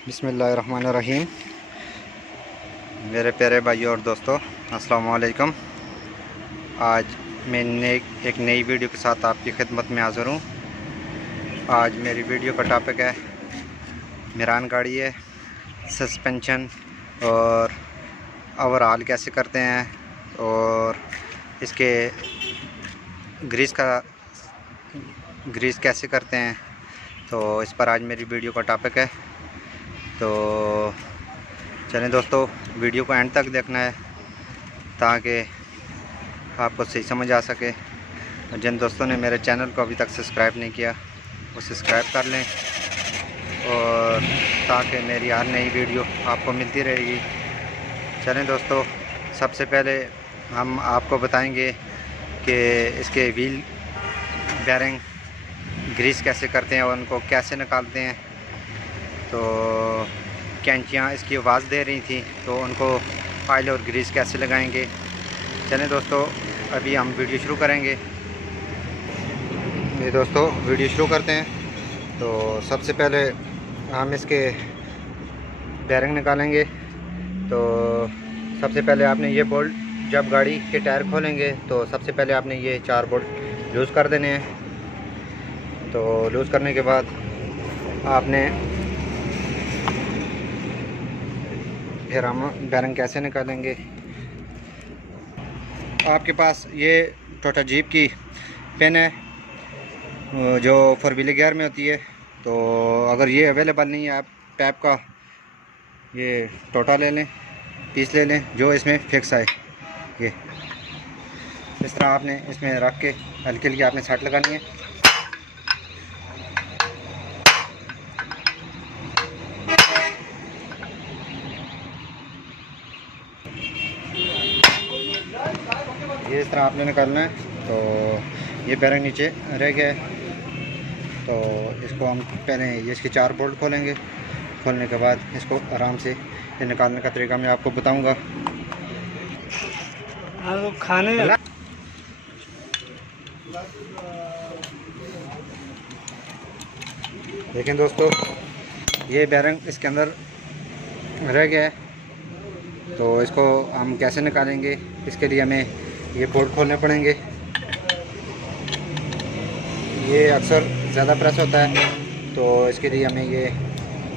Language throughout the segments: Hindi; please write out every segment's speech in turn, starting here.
बिस्मिल्लाहिर्रहमानिर्रहीम। मेरे प्यारे भाइयों और दोस्तों, अस्सलाम वालेकुम। आज मैं एक नई वीडियो के साथ आपकी खिदमत में हाज़िर हूँ। आज मेरी वीडियो का टॉपिक है मिरान गाड़ी है, सस्पेंशन और ओवरऑल कैसे करते हैं और इसके ग्रीस कैसे करते हैं। तो इस पर आज मेरी वीडियो का टॉपिक है। तो चलें दोस्तों, वीडियो को एंड तक देखना है ताकि आपको सही समझ आ सके। जिन दोस्तों ने मेरे चैनल को अभी तक सब्सक्राइब नहीं किया वो सब्सक्राइब कर लें, और ताकि मेरी हर नई वीडियो आपको मिलती रहेगी। चलें दोस्तों, सबसे पहले हम आपको बताएंगे कि इसके व्हील बेयरिंग ग्रीस कैसे करते हैं और उनको कैसे निकालते हैं। तो कैंचियाँ इसकी आवाज़ दे रही थी, तो उनको ऑयल और ग्रीस कैसे लगाएंगे। चलें दोस्तों, अभी हम वीडियो शुरू करेंगे। ये दोस्तों वीडियो शुरू करते हैं। तो सबसे पहले हम इसके बेयरिंग निकालेंगे। तो सबसे पहले आपने ये बोल्ट, जब गाड़ी के टायर खोलेंगे तो सबसे पहले आपने ये 4 बोल्ट लूज़ कर देने हैं। तो लूज़ करने के बाद आपने फिर हम बेयरिंग कैसे निकालेंगे। आपके पास ये टोटा जीप की पिन है जो 4 व्हीलर गियर में होती है। तो अगर ये अवेलेबल नहीं है, आप टैप का ये टोटा ले लें, पीस ले लें जो इसमें फिक्स आए। ये इस तरह आपने इसमें रख के हल्की हल्की आपने सट लगानी है। ये इस तरह आपने निकालना है। तो ये बेयरिंग नीचे रह गया है। तो इसको हम पहले ये इसके 4 बोल्ट खोलेंगे। खोलने के बाद इसको आराम से ये निकालने का तरीका मैं आपको बताऊंगा। खाने देखें दोस्तों, ये बेयरिंग इसके अंदर रह गया है। तो इसको हम कैसे निकालेंगे, इसके लिए हमें ये बोल्ट खोलने पड़ेंगे। ये अक्सर ज़्यादा प्रेस होता है, तो इसके लिए हमें ये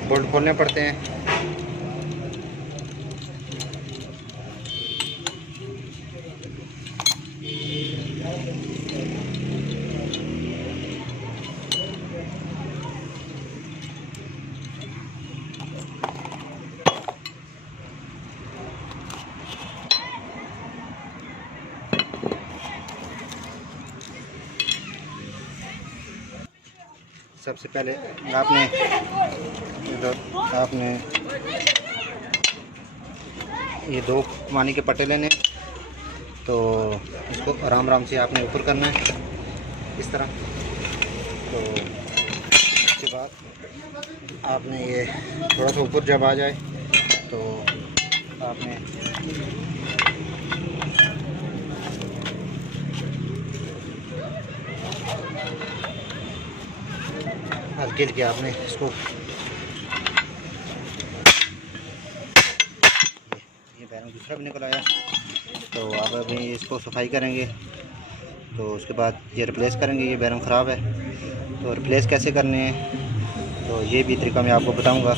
बोल्ट खोलने पड़ते हैं। सबसे पहले आपने ये 2 पानी के पट्टे लेने। तो इसको आराम आराम से आपने ऊपर करना है इस तरह। तो उसके बाद आपने ये थोड़ा सा ऊपर जब आ जाए तो आपने हल्के हल्के आपने इसको ये बैरंग दूसरा भी निकल आया। तो अब अभी इसको सफाई करेंगे। तो उसके बाद ये रिप्लेस करेंगे। ये बैरंग ख़राब है, तो रिप्लेस कैसे करने हैं तो ये भी तरीका मैं आपको बताऊंगा।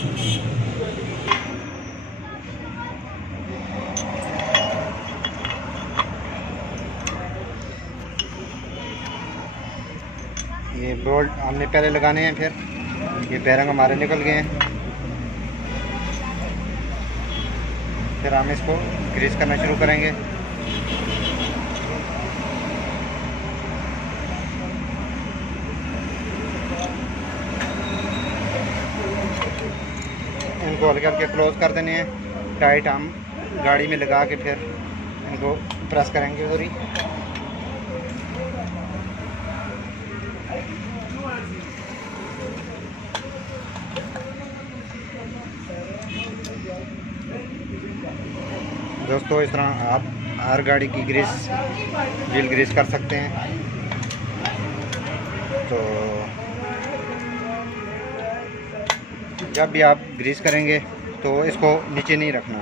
ये बोल्ट हमने पहले लगाने हैं, फिर ये बेयरिंग हमारे निकल गए हैं। फिर हम इसको ग्रीस करना शुरू करेंगे। इनको हल्के हल्के क्लोज कर देने हैं टाइट। हम गाड़ी में लगा के फिर इनको प्रेस करेंगे पूरी। दोस्तों इस तरह आप हर गाड़ी की ग्रीस, व्हील ग्रीस कर सकते हैं। तो जब भी आप ग्रीस करेंगे तो इसको नीचे नहीं रखना,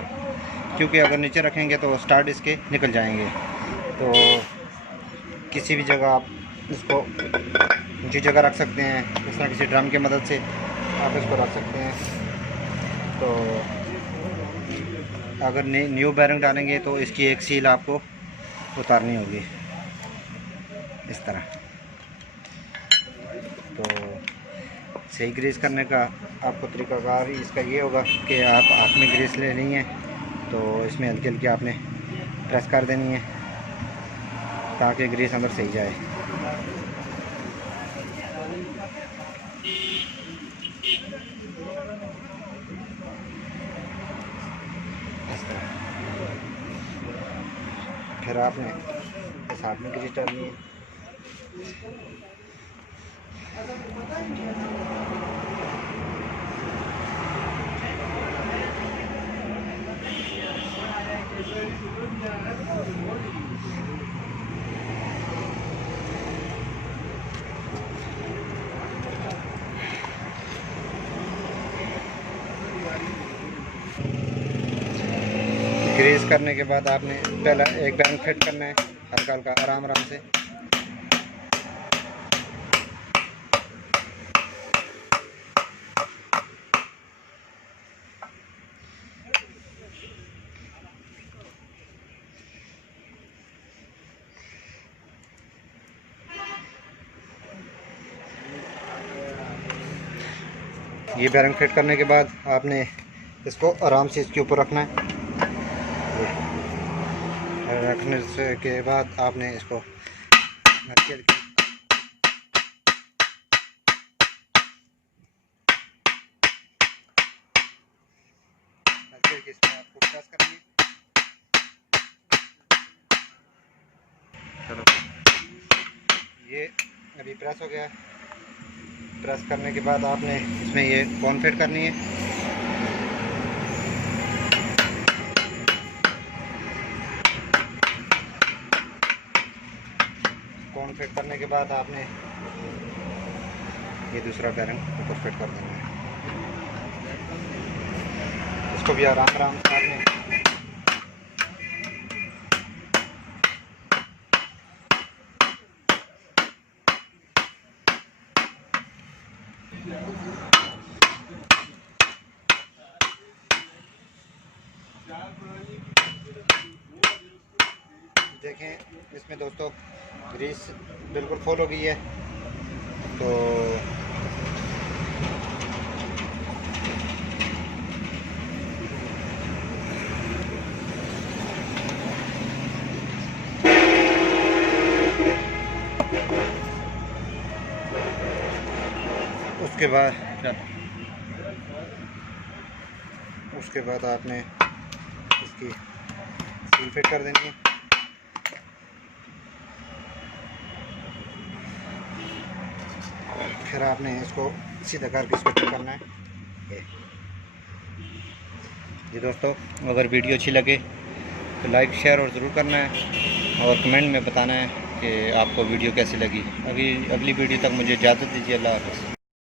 क्योंकि अगर नीचे रखेंगे तो स्टार्ट इसके निकल जाएंगे। तो किसी भी जगह आप इसको ऊंची जगह रख सकते हैं, इस तरह किसी ड्रम की मदद से आप इसको रख सकते हैं। तो अगर न्यू बैरिंग डालेंगे तो इसकी एक सील आपको उतारनी होगी इस तरह। तो सही ग्रीस करने का आपको तरीकाकार इसका ये होगा कि आप हाथ में ग्रीस लेनी है, तो इसमें हल्की हल्की आपने प्रेस कर देनी है ताकि ग्रीस अंदर सही जाए। फिर आपने इस हाथ में ग्रीस डालनी है। ग्रीस करने के बाद आपने पहला एक बैरिंग फिट करना है, हल्का हल्का आराम आराम से। ये बैरिंग फिट करने के बाद आपने इसको आराम से इसके ऊपर रखना है। रखने से के बाद आपने इसको इसमें आपको प्रेस करनी है। चलो ये अभी प्रेस हो गया। प्रेस करने के बाद आपने इसमें ये कॉर्न फिट करनी है। कॉर्न फिट करने के बाद आपने ये दूसरा बैरिंग ऊपर फिट कर देना है। इसको भी आराम आराम से आपने देखें, इसमें दोस्तों ग्रीस बिल्कुल फुल हो गई है। तो उसके बाद आपने इसकी सील फिट कर देनी है। फिर आपने इसको सीधा करके इसको चेक करना है। जी दोस्तों, अगर वीडियो अच्छी लगे तो लाइक शेयर और ज़रूर करना है और कमेंट में बताना है कि आपको वीडियो कैसी लगी। अगली वीडियो तक मुझे इजाज़त दीजिए। अल्लाह हाफ़िज़।